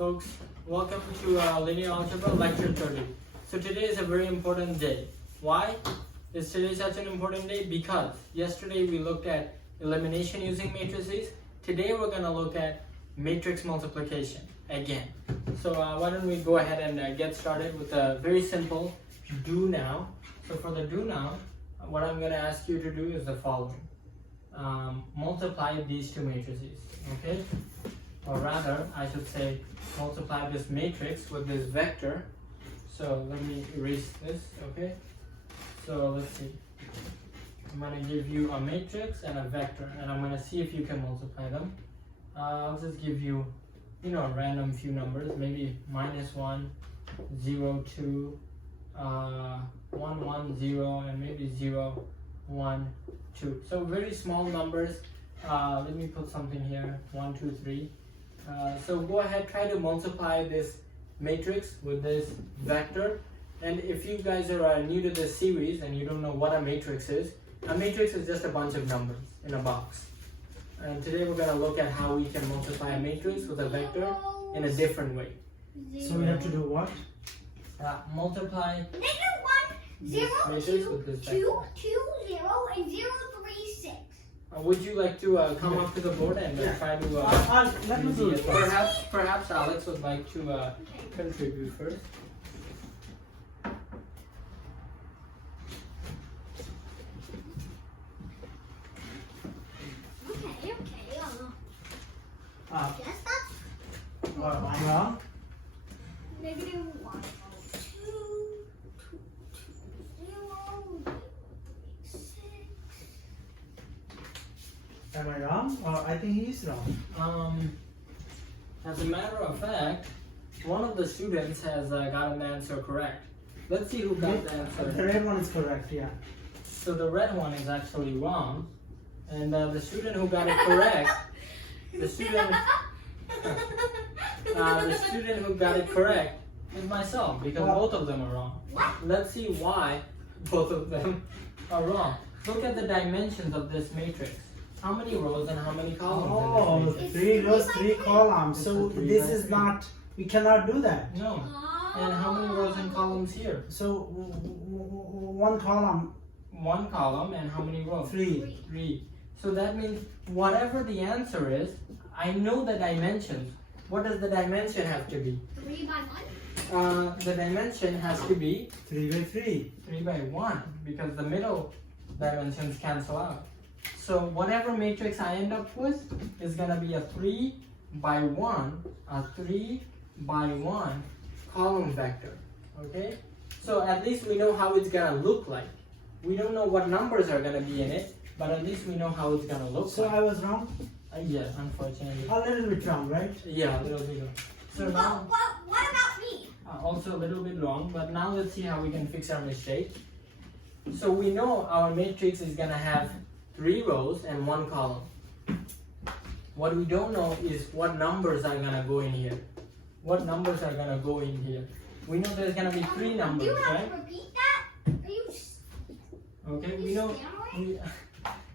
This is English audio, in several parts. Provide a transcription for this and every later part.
folks, welcome to Linear Algebra Lecture 30. So today is a very important day. Why is today such an important day? Because yesterday we looked at elimination using matrices. Today we're going to look at matrix multiplication again. So why don't we go ahead and get started with a very simple do now. So for the do now, what I'm going to ask you to do is the following. Multiply these two matrices, okay? Or rather, I should say, multiply this matrix with this vector. So let me erase this, okay? So let's see. I'm going to give you a matrix and a vector, and I'm going to see if you can multiply them. I'll just give you, a random few numbers, maybe -1, 0, 2, 1, 1, 0, and maybe 0, 1, 2. So very small numbers. Let me put something here, 1, 2, 3. So go ahead, try to multiply this matrix with this vector. And if you guys are new to this series and you don't know what a matrix is just a bunch of numbers in a box. And today we're going to look at how we can multiply a matrix with a vector in a different way. So we have to do what? Multiply -1, 0, 2, 2, 2, 0, and 0, 3, 6. Would you like to come up to the board and try to let me do it. Perhaps Alex would like to contribute first. Okay. Guess that's Why wrong? -1, 2, 0, 6. Am I wrong? Or I think he is wrong. As a matter of fact, one of the students has got an answer correct. Let's see who got the answer. The red one is correct, yeah. So the red one is actually wrong, and the student who got it correct, the student who got it correct is myself, because both of them are wrong. Let's see why both of them are wrong. Look at the dimensions of this matrix. How many rows and how many columns in this matrix? 3 rows, 3 columns. So It's a 3 this by is 3. not, we cannot do that. No. And how many rows and columns here? So 1 column, 1 column, and how many rows? 3. 3. So that means whatever the answer is, I know the dimensions. What does the dimension have to be? 3 by 1? The dimension has to be 3 by 3. 3 by 1, because the middle dimensions cancel out. So whatever matrix I end up with is going to be a 3 by 1, a 3 by 1 column vector. Okay? So at least we know how it's going to look like. We don't know what numbers are going to be in it, but at least we know how it's going to look So like. I was wrong? Yeah, unfortunately. A little bit wrong, right? Yeah, a little bit wrong. So now, What about me? also a little bit wrong, but now let's see how we can fix our mistake. So we know our matrix is going to have 3 rows and 1 column. What we don't know is what numbers are going to go in here. What numbers are going to go in here? We know there's going to be 3 numbers, Do you have right? to repeat that? Are you Okay, you we know steroid?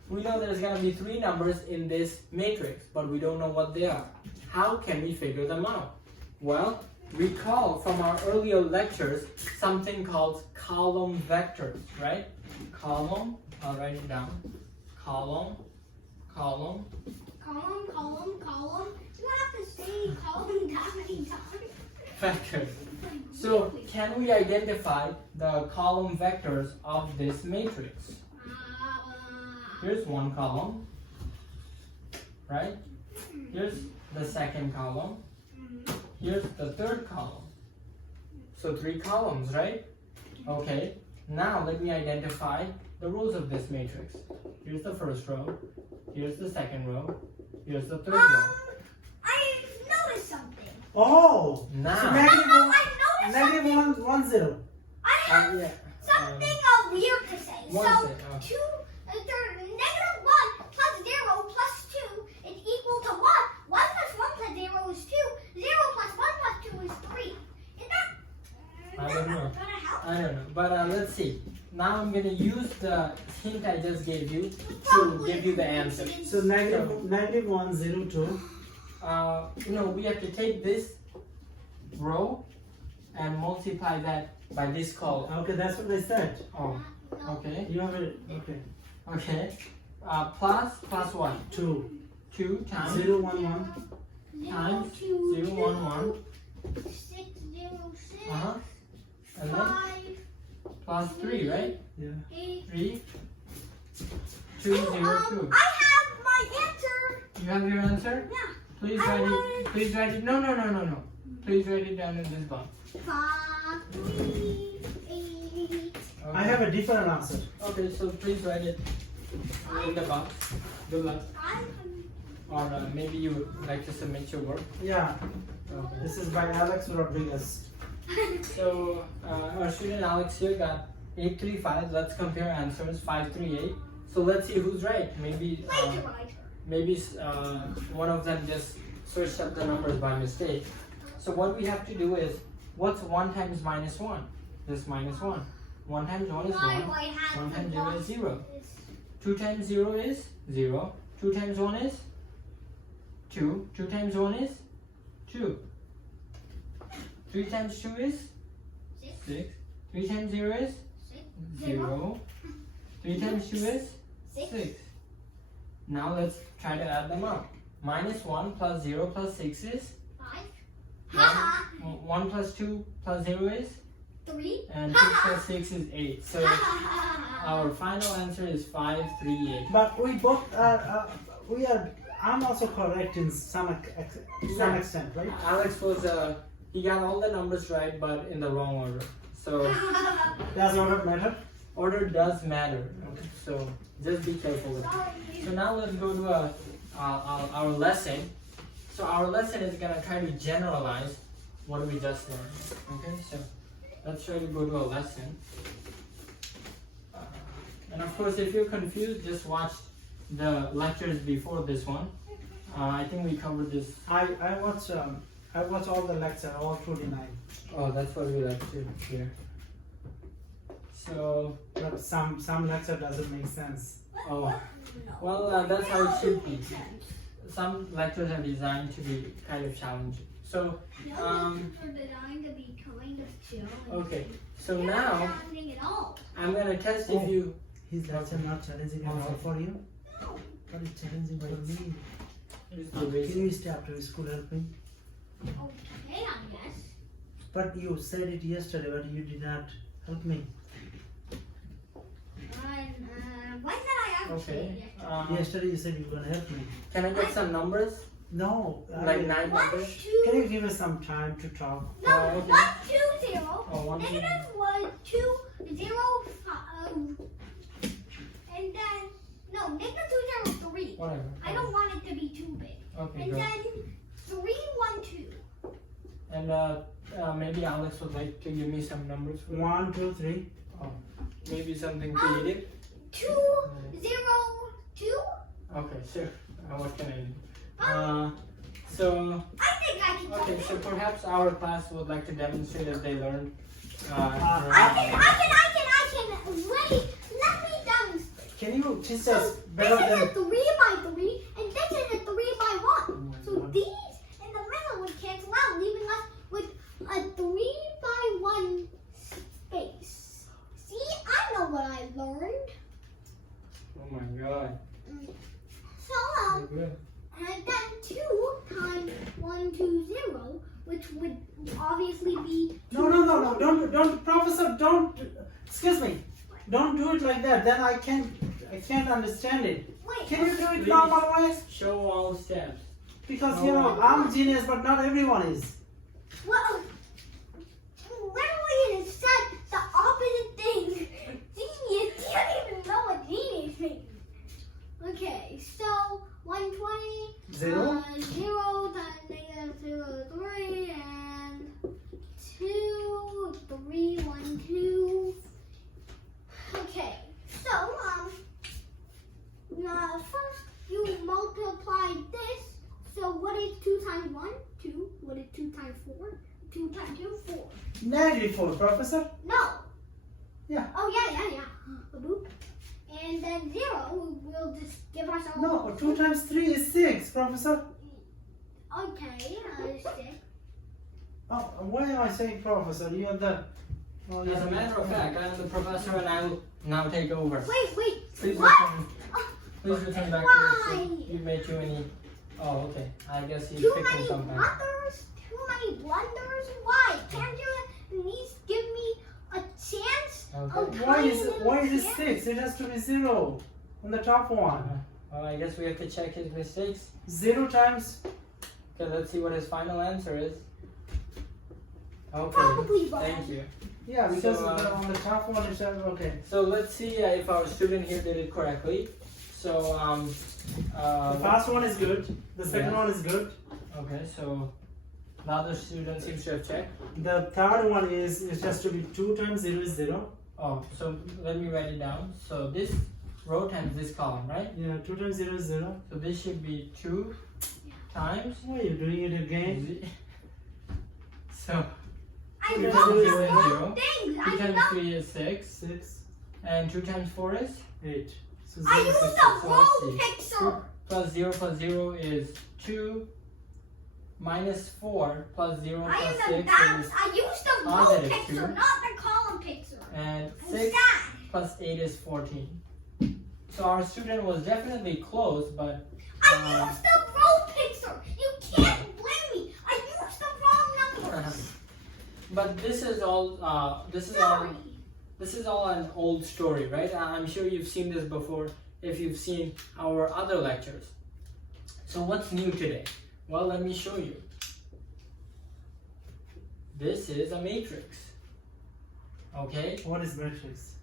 we know there's going to be 3 numbers in this matrix, but we don't know what they are. How can we figure them out? Well, recall from our earlier lectures something called column vectors, right? Column, I'll write it down. Column. Column. You have to say column that many times. Vectors. So, can we identify the column vectors of this matrix? Here's 1 column, right? Here's the 2nd column. Here's the 3rd column. So 3 columns, right? Okay, now let me identify the rows of this matrix. Here's the 1st row, here's the 2nd row, here's the 3rd row. I noticed something. Oh! Now, So I noticed negative 1, 0. I have yeah, something weird to say. one So, sec, -1 plus 0 plus 2 is equal to 1. 1 plus 1 plus 0 is 2. 0 plus 1 plus 2 is 3. Is that I don't know. gonna help? I don't know, but let's see. Now I'm going to use the hint I just gave you to give you the answer. So negative 1, 0, 2. We have to take this row and multiply that by this column. Okay, that's what I said. Oh, No. okay. You have it. Okay. Okay. Plus what? 2. 2 times 0, 1, 1. times 2, 0, 1, 1. 6, 0, 6, Uh-huh. And then 5, plus 3, right? Yeah. 8. 3, 2, 0, 2. I have my answer. You have your answer? Yeah. Please I write it. want- Please write it. No. Please write it down in this box. 5, 3, 8. I have a different answer. Okay, so please write it in the box. Good luck. Or maybe you would like to submit your work. Yeah. Okay. This is by Alex Rodriguez. So our student Alex here got 835. Let's compare answers 538. So let's see who's right. Maybe one of them just switched up the numbers by mistake. So what we have to do is, what's 1 times minus 1? This minus 1. 1 times 1 is 1. 1 times 0 is 0. 2 times 0 is 0. 2 times 1 is 2. 2 times 1 is 2. 3 times 2 is 6. 3 times 0 is 0. 3 times 2 is 6. Now let's try to add them up. Minus 1 plus 0 plus 6 is 1 plus 2 plus 0 is 3. and 2 plus 6 is 8. So our final answer is 538. But we both we are. I'm also correct in some extent, right? Alex was he got all the numbers right, but in the wrong order. So Does not matter. order does matter. Okay? So just be careful with it. So now let's go to our lesson. So our lesson is gonna try to generalize what we just learned. Okay, so let's try to go to a lesson. And of course, if you're confused, just watch the lectures before this one. I think we covered this. I watch all the lecture, all 29. Oh, that's what we like to hear. So, But some lecture doesn't make sense. oh, well, that's how it should be. Some lectures are designed to be kind of challenging. So, okay. So now I'm gonna test if you. His lecture not challenging at all for you? But it's challenging for me. Can you stay after school help me? Okay, I guess. But you said it yesterday, but you did not help me. When did I actually? Okay. Yesterday you said you were gonna help me. Can I get some numbers? No. Like 9 1, numbers? 2. Can you give us some time to talk? No, okay. 1, 2, 0. Oh, 1, 2. Negative 1, 2, 0, 5. And then, no, negative 2, 0, 3. Whatever. I don't want it to be too big. Okay, And go. then 3, 1, 2. And maybe Alex would like to give me some numbers for 1, 2, 3. Oh, maybe something creative. 2, 0, 2. Okay, sure. What can I do? So, I think I can okay, do so it. perhaps our class would like to demonstrate if they learned. I can. Wait, let me demonstrate. Can you teach So us this better is a than 3 by 3, and this is a 3 by 1. So these in the middle would cancel out, leaving us with a 3 by 1 space. See, I know what I learned. Oh my god. So, You're good. and then 2 times 1, 2, 0, which would obviously be. No, don't, Professor, don't, excuse me, don't do it like that, then I can't understand it. Wait, Can you do it Please. normal ways? Show all steps. Because, No. you know, I'm genius, but not everyone is. well, literally it said the opposite thing. Genius, you don't even know what genius means. Okay, so 120. 0? 0 times negative 0, 3, and 2, 3, 1, 2. Okay, so, first you multiply this. So what is 2 times 1? 2. What is 2 times 4? 2 times 2, 4. Negative 4, Professor. No. Yeah. Oh, yeah. Boop. And then 0 will just give us all. No, 2 times 3 is 6, Professor. Okay, 6. Oh, why am I saying professor? You are the. Oh, As a matter of fact, I am the professor and I will now take over. Wait. Please What? return back to your Why? seat. You made too many. Oh, okay. I guess he's Too picking many something. blunders? Too many blunders? Why? Can't you at least give me a chance Okay. of Why trying is a why is it chance? 6? It has to be 0 on the top one. Well, I guess we have to check his mistakes. 0 times. Okay, let's see what his final answer is. Okay. Probably wrong. Thank you. Yeah, because So, on the top one it's okay. So let's see if our student here did it correctly. So The first one is good. The second Yeah. one is good. okay, so the other student seems to have checked. The third one is it has to be 2 times 0 is 0. Oh, so let me write it down. So this row times this column, right? Yeah, 2 times 0 is 0. So this should be 2 times Why are you doing it again? z. So I 2 know times the 0 is wrong 0. things. 2 I times know. 3 is 6. 6, And 2 times 4 is? 8. So I 0, used 6. the So let's wrong see. picture. Plus 0 is 2. Minus 4 plus 0 I plus used the 6 balance. is. I used the row positive picture, 2. not the column picture. And I'm 6 sad. plus 8 is 14. So our student was definitely close, but I used the row picture. You can't blame me. I used the wrong numbers. but this is all Sorry. this is all an old story, right? I'm sure you've seen this before if you've seen our other lectures. So what's new today? Well, let me show you. This is a matrix. Okay. What is matrix?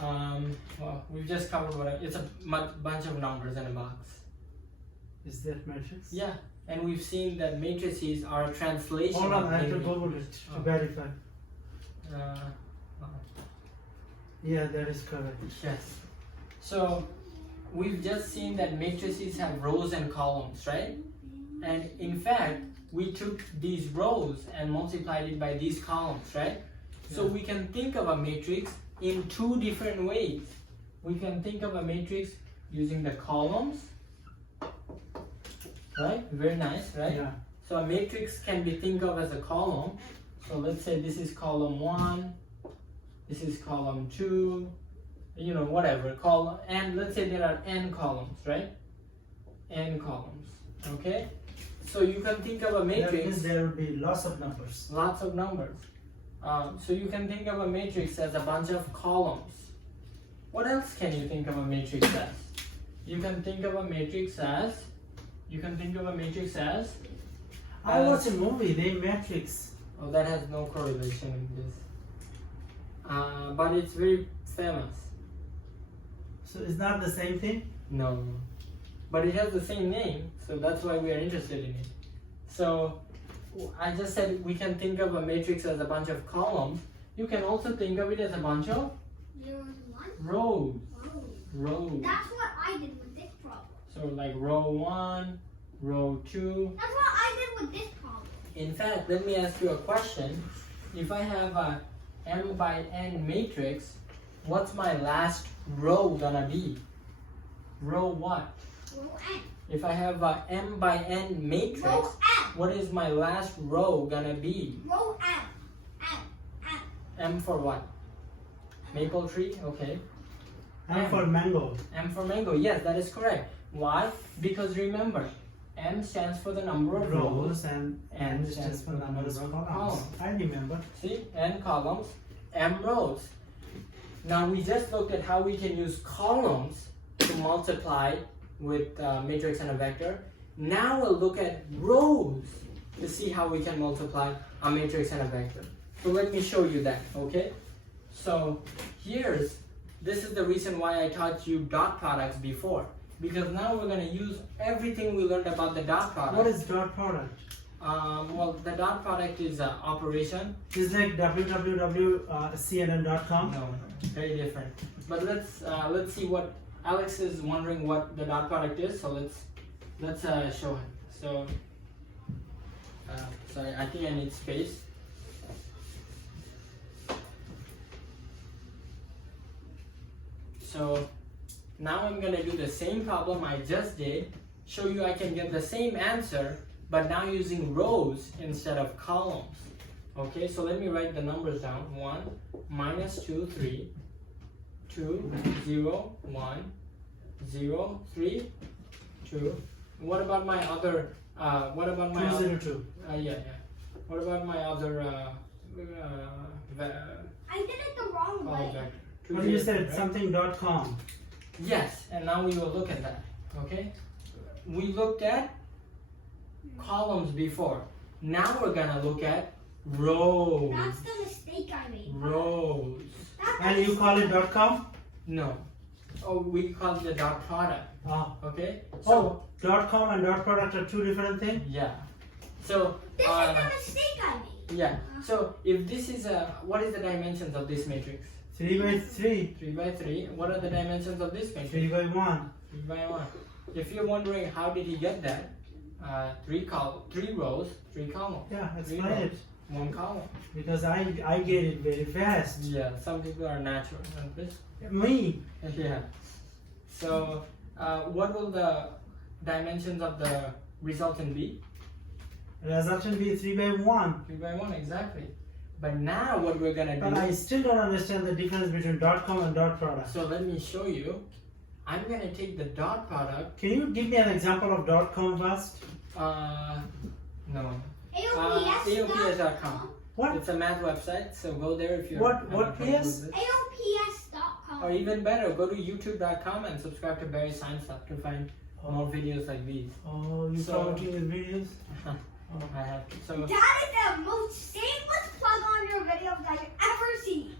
Well, we've just covered it's a bunch of numbers in a box. Is that matrix? Yeah, and we've seen that matrices are a translation. Hold on, of I have to linear- Google it to Oh. verify. Uh, Yeah, that is correct. yes. So we've just seen that matrices have rows and columns, right? And in fact, we took these rows and multiplied it by these columns, right? So Yeah. we can think of a matrix in two different ways. We can think of a matrix using the columns, right? Very nice, right? Yeah. So a matrix can be think of as a column. So let's say this is column 1, this is column 2, you know, whatever column, and let's say there are n columns, right? N columns, okay? So you can think of a That means matrix, there will be lots of numbers. lots of numbers. So you can think of a matrix as a bunch of columns. What else can you think of a matrix as? You can think of a matrix as, I watched a movie named Matrix. oh, that has no correlation with this. But it's very famous. So it's not the same thing? No. But it has the same name, so that's why we are interested in it. So I just said we can think of a matrix as a bunch of columns. You can also think of it as a bunch of 0 and 1. rows. Oh. Rows. That's what I did with this problem. So like row 1, row 2. That's what I did with this problem. In fact, let me ask you a question. If I have a m by n matrix, what's my last row gonna be? Row what? Row N. If I have a m by n matrix, Row M. what is my last row gonna be? Row M. M. M for what? Maple tree? Okay. And for mango. M for mango. Yes, that is correct. Why? Because remember, M stands for the number of rows. Rows and N is stands just for for the numbers number of of columns. columns. I remember. See? N columns, M rows. Now we just looked at how we can use columns to multiply with a matrix and a vector. Now we'll look at rows to see how we can multiply a matrix and a vector. So let me show you that, okay? So this is the reason why I taught you dot products before. Because now we're going to use everything we learned about the dot product. What is dot product? Well, the dot product is an operation. It's like www.cnn.com. No, very different. But let's see what Alex is wondering what the dot product is. So let's show him. So sorry, I think I need space. So now I'm gonna do the same problem I just did. Show you I can get the same answer, but now using rows instead of columns. Okay, so let me write the numbers down. 1, minus 2, 3, 2, 0, 1, 0, 3, 2. What about my other, what about my other, 202. yeah. What about my other, I did it the wrong way. vector? What you said, right? something .com. Yes, and now we will look at that, okay? We looked at columns before. Now we're gonna look at rows. That's the mistake I made. Rows. That's And you call it .com? No. Oh, we call it the dot product, Oh. okay? So, .com and .product are two different things? yeah. So, This is the mistake I made. yeah. So, if this is what is the dimensions of this matrix? 3 by 3. 3 by 3. What are the dimensions of this matrix? 3 by 1. 3 by 1. If you're wondering how did he get that, 3 rows, 3 columns. Yeah, 3 explain rows, it. 1 column. Because I get it very fast. Yeah, some people are natural, aren't they? Me. Yeah. So, what will the dimensions of the resultant be? Resultant be 3 by 1. 3 by 1, exactly. But now what we're gonna But I do, still don't understand the difference between .com and .product. so let me show you. I'm gonna take the dot product, Can you give me an example of .com first? no. AOPS.com. What? It's a math website, so go there if you're What having trouble PS? with it. AOPS.com. Or even better, go to youtube.com and subscribe to Barry Science Lab to find more videos like these. Oh, you So- promoting his videos? I have to. So, That is the most shameless plug on your videos I've ever seen.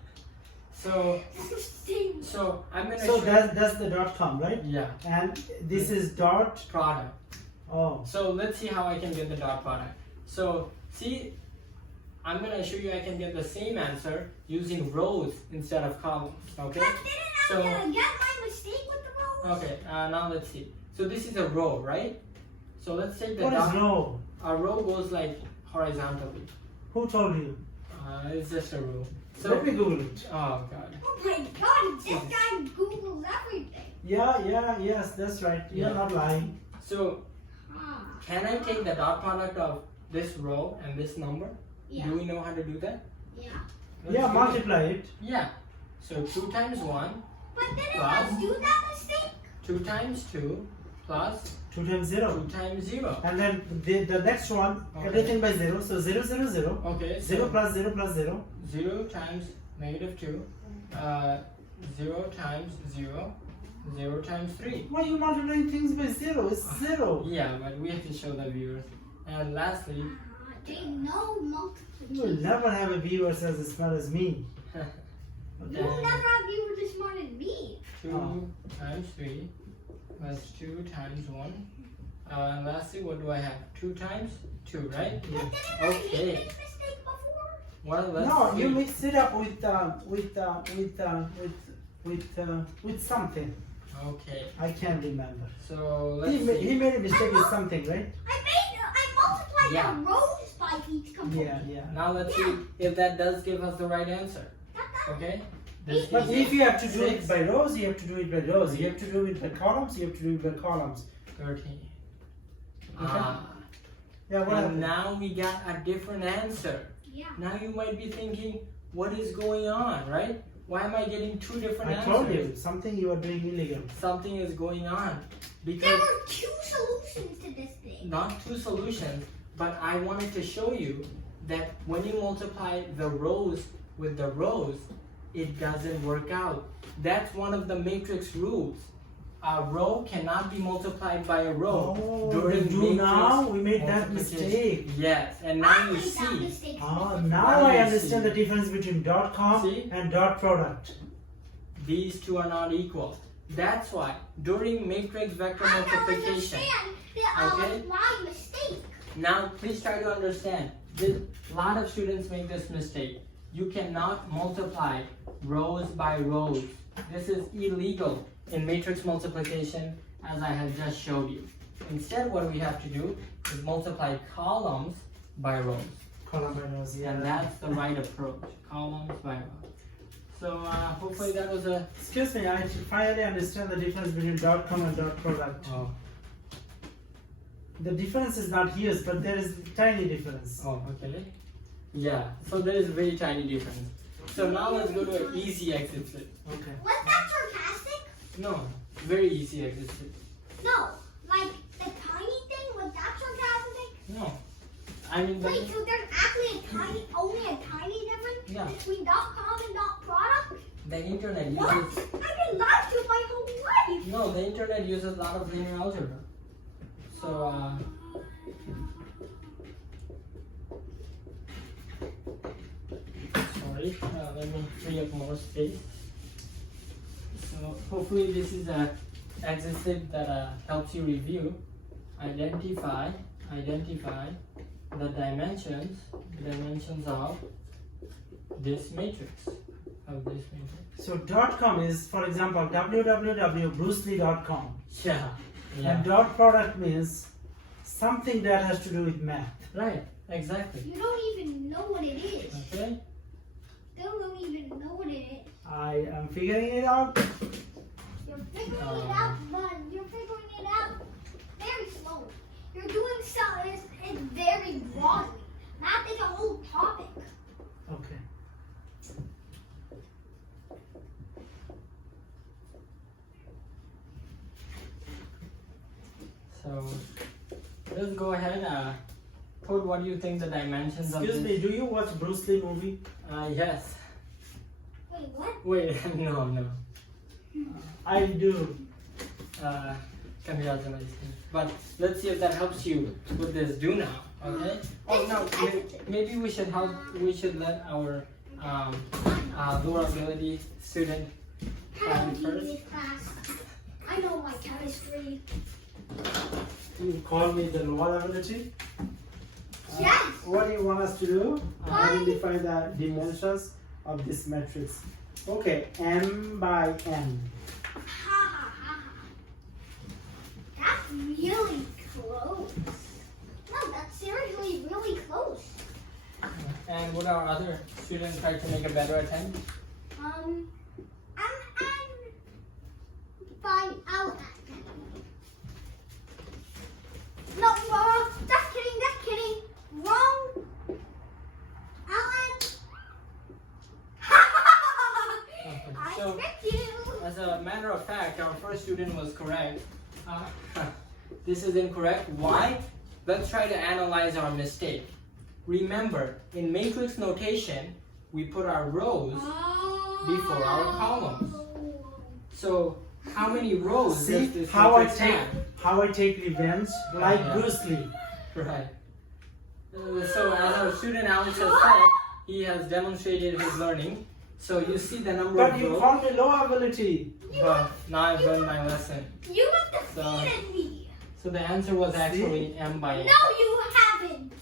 so, Shameless. so I'm gonna So show that's the .com, right? yeah, And this is dot. product. Oh. So let's see how I can get the dot product. So see, I'm gonna show you I can get the same answer using rows instead of columns. Okay. But didn't I So- get my mistake with the rows? Okay. Now let's see. So this is a row, right? So let's take the What is dot. row? A row goes like horizontally. Who told you? It's just a row. So Let me Google it. oh god. Oh my god, this guy Googles everything. Yes, that's right. You're Yeah. not lying. So can I take the dot product of this row and this number? Yeah. Do we know how to do that? Yeah. Let's Yeah, do it. multiply it. Yeah. So 2 times 1 But didn't Plus. I do that mistake? 2 times 2 plus 2 times 0. 2 times 0. And then the next one, Okay. everything by 0. So 0, 0, 0. Okay, 0 so plus 0 plus 0. 0 times negative 2, 0 times 0, 0 times 3. Why are you multiplying things by 0? It's 0. Yeah, but we have to show the viewers. And lastly, They know You will multiplication. never have a viewers as smart as me. You will never have viewers as smart as me. 2 Oh. times 3 plus 2 times 1. And lastly, what do I have? 2 times 2, right? But didn't I Okay. make this mistake before? Well, let's No, see. you mix it up with something. Okay, I can't remember. so let's He see. made a mistake with something, right? I multiplied Yeah. the rows by each component. Yeah. Now let's see if that does give us the right answer. Okay? This But is if you have to do it 6, by rows, you have to do it by rows. You have to do it by columns, you have to do it by columns. 13. Okay. Yeah, what And happened? now we got a different answer. Yeah. Now you might be thinking, what is going on, right? Why am I getting 2 different I answers? told you, something you are doing illegal. Something is going on. There Because were 2 solutions to this thing. not 2 solutions, but I wanted to show you that when you multiply the rows with the rows, it doesn't work out. That's one of the matrix rules. A row cannot be multiplied by a row Oh, during we do matrix now? We made that multiplication. mistake. Yes, and I now you made that see. mistake. Oh, first. now Now I you understand see. the difference between .com See? and .product. These two are not equal. That's why during matrix vector I don't multiplication. understand Okay. my mistake. Now please try to understand. A lot of students make this mistake. You cannot multiply rows by rows. This is illegal in matrix multiplication, as I have just showed you. Instead, what we have to do is multiply columns by rows. Column by rows, yeah. And that's the right approach. Columns by rows. So hopefully that was a... Excuse me, I finally understand the difference between .com and .product. Oh, The difference is not huge, but there is a tiny difference. oh okay. Yeah, so there is very tiny difference. So now let's go to an easy XXX. Okay. Was that sarcastic? No, very easy XXX. No. Like the tiny thing, was that sarcastic? No, I mean, Wait, so there's actually only a tiny difference Yeah. between .com and .product? the internet What? uses. I've been lied to my whole life. No, the internet uses a lot of linear algebra. So, sorry, let me free up more space. So, hopefully, this is a exercise that helps you review, identify the dimensions of this matrix. So .com is, for example, www.brucelee.com. Yeah. And dot product means something that has to do with math. Right. Exactly. You don't even know what it is. Okay. They don't even know what it is. I am figuring it out. You're figuring it out, but you're figuring it out very slowly. You're doing something it's very broadly. Math is a whole topic. Okay. So let's go ahead. Put what do you think the dimensions of Excuse this? me, do you watch Bruce Lee movie? Yes. Wait, what? Wait, no. I do. Congratulations. But let's see if that helps you with this. Do now, okay? Oh no, maybe we should help. We should let our lower ability student I try don't it need first. this class. I know my chemistry. You call me the lower ability? Yes. What do you want us to do? Why? Identify the dimensions of this matrix. Okay, m by n. Ha ha ha. That's really close. No, that's seriously really close. And would our other students try to make a better attempt? I'm by out. No, just kidding. Wrong. Alan. Okay. I So, tricked you. as a matter of fact, our first student was correct. This is incorrect. Why? Let's try to analyze our mistake. Remember, in matrix notation, we put our rows before our columns. So, how many rows does See this how I matrix take have? revenge like Yeah. Bruce Lee. Right. So, as our student Alex has said, he has demonstrated his learning. So, you see the number But of you rows. called me low ability. But now I've learned my lesson. You have defeated me. So the answer was actually m by n. No, you haven't.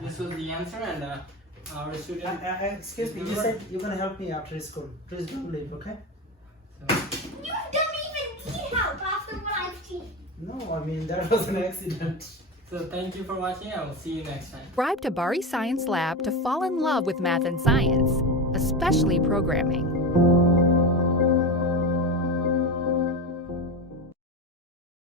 This was the answer, and our student. Excuse me, you said you're gonna help me after school. Please don't leave, okay? You don't even need help after what I've seen. No, I mean that was an accident. So thank you for watching. I will see you next time. Subscribe to Bari Science Lab to fall in love with math and science, especially programming.